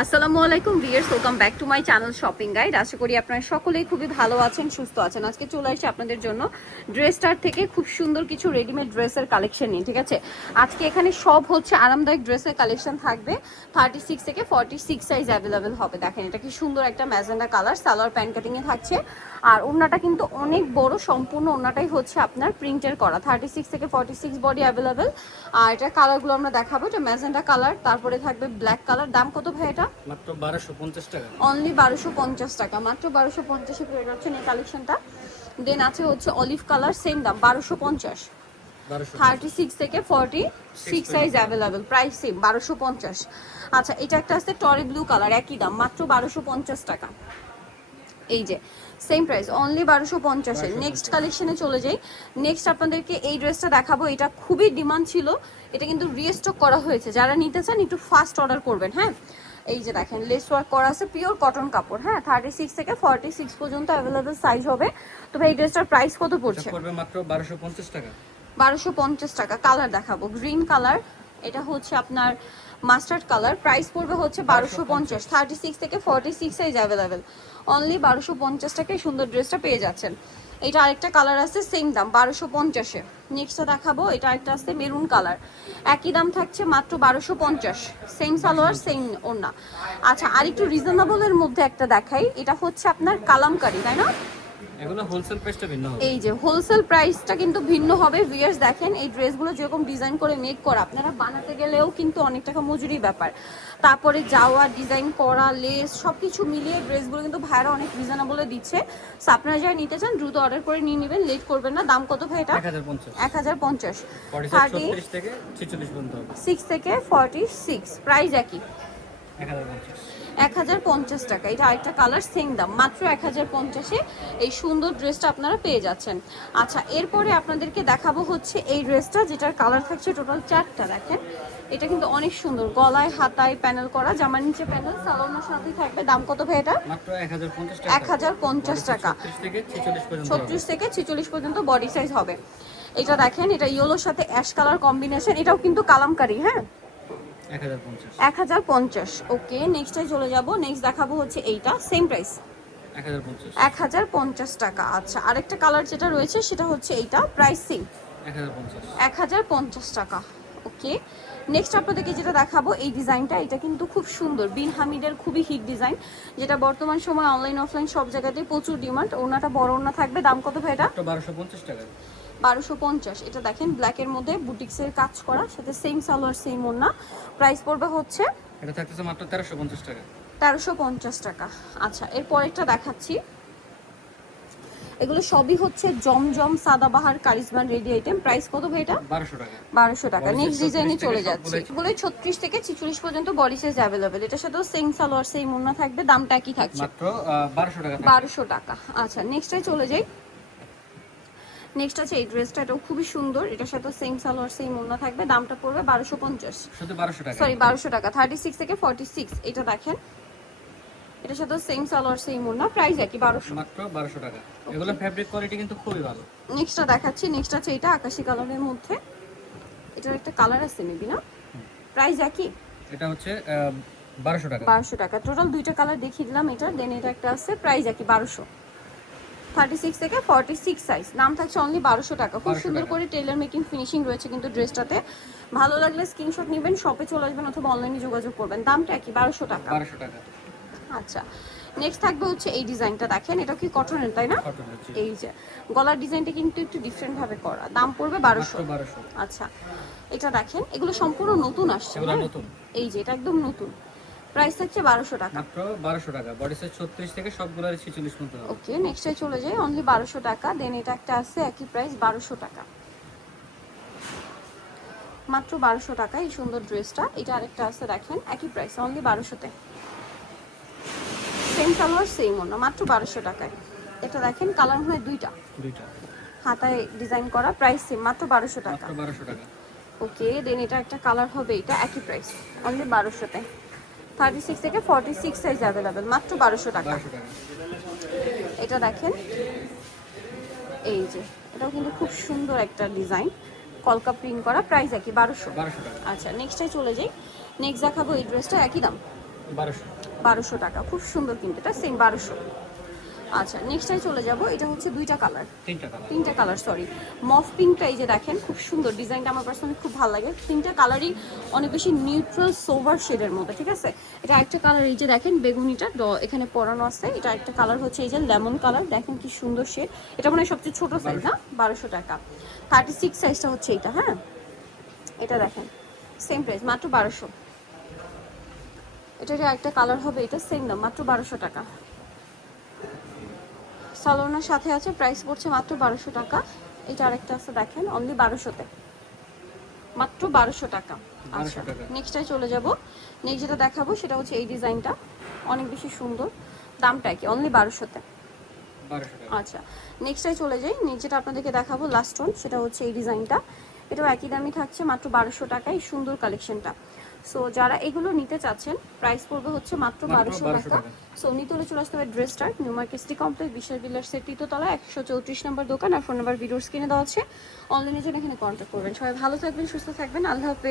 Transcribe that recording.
আসসালামু আলাইকুম viewers welcome back to my channel shopping guide. আশা করি আপনারা সকলেই খুবই ভালো আছেন, সুস্থ আছেন। আজকে চলে আসি আপনাদের জন্য ড্রেসটার থেকে খুব সুন্দর কিছু রেডিমেড ড্রেসের কালেকশন নিয়ে, ঠিক আছে? আজকে এখানে সব হচ্ছে আরামদায়ক ড্রেসের কালেকশন থাকবে। থার্টি সিক্স থেকে ফর্টি সিক্স সাইজ অ্যাভেলেবেল হবে। দেখেন, এটা কি সুন্দর একটা ম্যাজেন্ডা কালার সালোয়ার প্যান্ট কাটিংয়ে থাকছে। আর ওড়নাটা কিন্তু অনেক বড়, সম্পূর্ণ ওড়নাটাই হচ্ছে আপনার প্রিন্টের করা। থার্টি সিক্স থেকে ফর্টি সিক্স বডি অ্যাভেলেবেল আর এটা কালারগুলো আমরা দেখাবো, এটা ম্যাজেন্ডা কালার তারপরে থাকবে ব্ল্যাক কালার দাম কত ভাই এটা? মাত্র বারোশো পঞ্চাশ টাকা। অনলি বারোশো পঞ্চাশ টাকা। মাত্র বারোশো পঞ্চাশে পেয়ে যাচ্ছেন এই কালেকশনটা দেন আছে হচ্ছে অলিভ কালার সেম দাম বারোশো পঞ্চাশ। বারোশো থার্টি সিক্স থেকে forty six size available price same বারোশো পঞ্চাশ। আচ্ছা এটা একটা আছে টরি ব্লু কালার একই দাম মাত্র বারোশো পঞ্চাশ টাকা। এই যে সেম প্রাইস অনলি বারোশো পঞ্চাশে নেক্সট কালেকশনে চলে যাই। নেক্সট আপনাদেরকে এই ড্রেসটা দেখাবো। এটা খুবই ডিমান্ড ছিল। এটা কিন্তু রিস্টক করা হয়েছে। যারা নিতে চান একটু ফাস্ট অর্ডার করবেন হ্যাঁ? এই যে দেখেন লেস ওয়ার্ক করা আছে পিওর কটন কাপড় হ্যাঁ? থার্টি সিক্স থেকে ফর্টি সিক্স পর্যন্ত অ্যাভেলেবেল সাইজ হবে। তো ভাই এই ড্রেসটার প্রাইস কত পড়ছে? পড়বে মাত্র বারোশো পঞ্চাশ টাকা। বারোশো পঞ্চাশ টাকা। কালার দেখাবো। গ্রিন কালার এটা হচ্ছে আপনার মাস্টার্ড কালার প্রাইস পড়বে হচ্ছে বারোশো পঞ্চাশ। থার্টি সিক্স থেকে forty six size available only বারোশো পঞ্চাশ টাকায় সুন্দর ড্রেসটা পেয়ে যাচ্ছেন। এটা আরেকটা কালার আছে সেম দাম, বারোশো পঞ্চাশে। নেক্সটটা দেখাবো, এটা একটা আছে মেরুন কালার একই দাম থাকছে মাত্র বারোশো পঞ্চাশ। সেম সালোয়ার সেম ওড়না। আচ্ছা আর একটু রিজনেবলের মধ্যে একটা দেখাই। এটা হচ্ছে আপনার কালামকারি, তাই না? এগুলো হোলসেল প্রাইসটা ভিন্ন হবে। এই যে হোলসেল প্রাইসটা কিন্তু ভিন্ন হবে। ভিয়ার্স দেখেন এই ড্রেসগুলো যেরকম ডিজাইন করে মেক করা আপনারা বানাতে গেলেও কিন্তু অনেক টাকা মজুরি ব্যাপার। তারপরে যাওয়া ডিজাইন করা লেস সব কিছু মিলিয়ে ড্রেসগুলো কিন্তু ভাইরা অনেক রিজনেবলে দিচ্ছে। So আপনারা যারা নিতে চান দ্রুত অর্ডার করে নিয়ে নেবেন লেট করবেন না। দাম কত ভাই এটা? এক হাজার পঞ্চাশ। থার্টি সিক্স থেকে ফর্টি সিক্স প্রাইস একই। এক হাজার পঞ্চাশ। টাকা। এটা আরেকটা কালার সেম দাম। মাত্র এক হাজার পঞ্চাশে এই সুন্দর ড্রেসটা আপনারা পেয়ে যাচ্ছেন। আচ্ছা এরপরে আপনাদেরকে দেখাবো হচ্ছে এই ড্রেসটা যেটার কালার থাকছে টোটাল চারটা দেখেন। এটা কিন্তু অনেক সুন্দর। গলায় হাতায় প্যানেল করা জামার নিচে প্যানেল সালোনার সাথে থাকবে। দাম কত ভাই এটা? এক হাজার পঞ্চাশ টাকা। ছত্রিশ থেকে ছেচল্লিশ পর্যন্ত বডি সাইজ হবে। এটা দেখেন এটা ইয়েলোর সাথে অ্যাশ কালার কম্বিনেশন এটাও কিন্তু কালামকারি হ্যাঁ? এক হাজার পঞ্চাশ। ওকে নেক্সটে চলে যাব নেক্সট দেখাবো হচ্ছে এইটা সেম প্রাইস এক হাজার পঞ্চাশ। টাকা আচ্ছা আরেকটা কালার যেটা রয়েছে সেটা হচ্ছে এইটা প্রাইস সেম এক হাজার পঞ্চাশ টাকা ওকে। নেক্সট আপনাদেরকে যেটা দেখাবো এই ডিজাইনটা এটা কিন্তু খুব সুন্দর। বিন হামিদের খুবই হিট ডিজাইন যেটা বর্তমান সময় অনলাইন অফলাইন সব জায়গাতেই প্রচুর ডিমান্ড ওনাটা বড় ওনা থাকবে দাম কত ভাই এটা বারোশো পঞ্চাশ টাকা। বারোশো পঞ্চাশ। এটা দেখেন ব্ল্যাকের মধ্যে বুটিক্সের কাজ করা সাথে সেম সালোয়ার সেম ওনা প্রাইস পড়বে হচ্ছে এটা থাকতেছে মাত্র তেরোশো পঞ্চাশ টাকা। তেরোশো পঞ্চাশ টাকা। আচ্ছা এরপরেরটা দেখাচ্ছি। এগুলো সবই হচ্ছে জমজম সাদাবাহার কারিজমান রেডি আইটেম প্রাইস কত ভাই এটা? বারোশো টাকা। বারোশো টাকা। নেক্সট ডিজাইনে চলে যাচ্ছে। এগুলো ছত্রিশ থেকে ছিচল্লিশ পর্যন্ত বডি সাইজ অ্যাভেলেবেল এটার সাথেও সেম সালোয়ার সেম ওনা থাকবে দামটা কি থাকছে। মাত্র বারোশো টাকা থাকবে। বারোশো টাকা। আচ্ছা নেক্সটে চলে যাই। নেক্সট আছে এই ড্রেসটা এটাও খুবই সুন্দর। এটার সাথে সেম সালোয়ার সেম ওনা থাকবে। দামটা পড়বে বারোশো পঞ্চাশ। সরি বারোশো টাকা। থার্টি সিক্স থেকে ফর্টি সিক্স এটা দেখেন। এটার সাথে সেম সালোয়ার সেম ওনা প্রাইস একই বারোশো। মাত্র বারোশো টাকা। এগুলো ফ্যাব্রিক কোয়ালিটি কিন্তু খুবই ভালো। নেক্সটটা দেখাচ্ছি। নেক্সট আছে এটা আকাশি কালারের মধ্যে। এটার একটা কালার আছে মেবি না? প্রাইস একই? এটা হচ্ছে বারোশো টাকা। বারোশো টাকা। টোটাল দুইটা কালার দেখিয়ে দিলাম এটা। দেন এটা একটা আছে। প্রাইস একই বারোশো। থার্টি সিক্স থেকে ফর্টি সিক্স সাইজ নাম থাকছে অনলি বারোশো টাকা। খুব সুন্দর করে টেলার মেকিং ফিনিশিং রয়েছে কিন্তু ড্রেসটাতে। ভালো লাগলে স্ক্রিনশট নেবেন শপে চলে আসবেন অথবা অনলাইনে যোগাযোগ করবেন। দামটা একই বারোশো টাকা। বারোশো টাকা। আচ্ছা নেক্সট থাকবে হচ্ছে এই ডিজাইনটা দেখেন এটা কি কটনের তাই না? এই যে গলার ডিজাইনটা কিন্তু একটু ডিফারেন্ট ভাবে করা। দাম পড়বে বারোশো। আচ্ছা এটা দেখেন এগুলো সম্পূর্ণ নতুন আসছে এগুলো হ্যাঁ? নতুন। এই যে এটা একদম নতুন। প্রাইস থাকছে বারোশো টাকা। মাত্র বারোশো টাকা। বডি সাইজ থেকে হবে। ওকে নেক্সটে চলে যাই। অনলি বারোশো টাকা। দেন এটা একটা আছে একই প্রাইস বারোশো টাকা। মাত্র বারোশো টাকা এই সুন্দর ড্রেসটা এটা আরেকটা আছে দেখেন একই প্রাইস অনলি বারোশোতে। সেম সালোয়ার সেম অন্য মাত্র বারোশো টাকায়। এটা দেখেন কালার হয় দুইটা। দুইটা। হাতায় ডিজাইন করা প্রাইস সেম মাত্র বারোশো টাকা। মাত্র বারোশো টাকা। ওকে দেন এটা একটা কালার হবে এটা একই প্রাইস অনলি বারোশোতে। থার্টি সিক্স থেকে ফর্টি সিক্স সাইজ অ্যাভেলেবেল মাত্র বারোশো টাকা। এটা দেখেন এই যে এটাও কিন্তু খুব সুন্দর একটা ডিজাইন কলকা প্রিন্ট করা প্রাইস একই বারোশো। আচ্ছা নেক্সটে চলে যাই। নেক্সট দেখাবো এই ড্রেসটা একই দাম। বারোশো। বারোশো টাকা খুব সুন্দর কিন্তু এটা সেম বারোশো। আচ্ছা নেক্সটটাই চলে যাব। এটা হচ্ছে দুইটা কালার তিনটা কালার তিনটা কালার সরি মফ পিঙ্কটা এই যে দেখেন খুব সুন্দর ডিজাইনটা আমার পার্সোনালি খুব ভালো লাগে। তিনটা কালারই অনেক বেশি নিউট্রাল সোভার শেডের মধ্যে ঠিক আছে? এটা একটা কালার এই যে দেখেন বেগুনিটা এখানে পরানো আছে। এটা একটা কালার হচ্ছে এই যে লেমন কালার দেখেন কি সুন্দর শেড এটা মানে সবচেয়ে ছোট সাইজ না? বারোশো। টাকা। থার্টি সিক্স সাইজটা হচ্ছে এটা হ্যাঁ? এটা দেখেন সেম প্রাইস মাত্র বারোশো। এটা যে একটা কালার হবে এটা সেম দাম মাত্র বারোশো টাকা। সালোনার সাথে আছে প্রাইস পড়ছে মাত্র বারোশো টাকা। এটা আরেকটা আছে দেখেন অনলি বারোশোতে। মাত্র বারোশো টাকা। আচ্ছা 1200 টাকা। নেক্সটটায় চলে যাব। নেক্সট যেটা দেখাবো সেটা হচ্ছে এই ডিজাইনটা অনেক বেশি সুন্দর। দামটা কি অনলি বারোশোতে। আচ্ছা নেক্সটটায় চলে যাই। নেক্সট যেটা আপনাদেরকে দেখাবো লাস্ট ওয়ান সেটা হচ্ছে এই ডিজাইনটা এটাও একই দামই থাকছে মাত্র বারোশো টাকায়। সুন্দর কালেকশনটা সো যারা এগুলো নিতে চাচ্ছেন প্রাইস পড়বে হচ্ছে মাত্র বারোশো টাকা। সো নিতলে চলে আসতে হবে dress star new market city complex বিশাল বিলার্সের তৃতীয়তলা একশো চৌত্রিশ নম্বর দোকান আর ফোন নাম্বার ভিডিওর স্ক্রিনে দেওয়া আছে। অনলাইনের জন্য এখানে কন্ট্যাক্ট করবেন। সবাই ভালো থাকবেন সুস্থ থাকবেন। আল্লাহ হাফেজ।